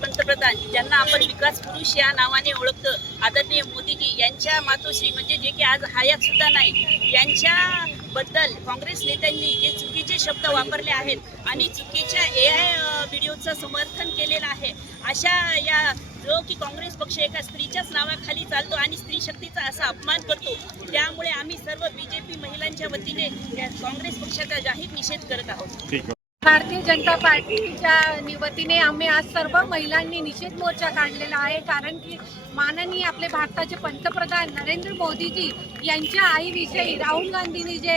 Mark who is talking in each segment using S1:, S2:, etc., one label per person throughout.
S1: पंचप्रधान ज्यांना आपण विकास पुरुष या नावाने ओळखतं आदरणीय मोदीजी यांच्या मातोश्री म्हणजे जे की आज हयात सुद्धा नाही यांच्या बद्दल काँग्रेस नेत्यांनी जे चुकीचे शब्द वापरले आहेत आणि चुकीच्या ए आय व्हिडिओचं समर्थन केलेलं आहे अशा या जो की काँग्रेस पक्ष एका स्त्रीच्याच नावाखाली चालतो आणि स्त्री शक्तीचा असा अपमान करतो त्यामुळे आम्ही सर्व बी जे पी महिलांच्या वतीने काँग्रेस पक्षाचा जाहीर निषेध करत आहोत.
S2: भारतीय जनता पार्टीच्या वतीने आम्ही आज सर्व महिलांनी निषेध मोर्चा काढलेला आहे. कारण की माननीय आपले भारताचे पंतप्रधान नरेंद्र मोदीजी यांच्या आईविषयी राहुल गांधींनी जे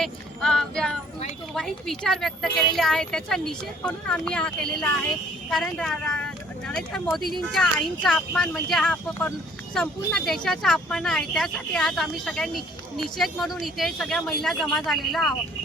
S2: व्या- वाईट विचार व्यक्त केलेले आहेत त्याचा निषेध म्हणून आम्ही हा केलेला आहे. कारण रा- नरेंद्र मोदीजींच्या आईंचा अपमान म्हणजे हा प- संपूर्ण देशाचा अपमान आहे. त्यासाठी आज आम्ही सगळ्यांनी निषेध म्हणून इथे सगळ्या महिला जमा झालेल्या आहोत.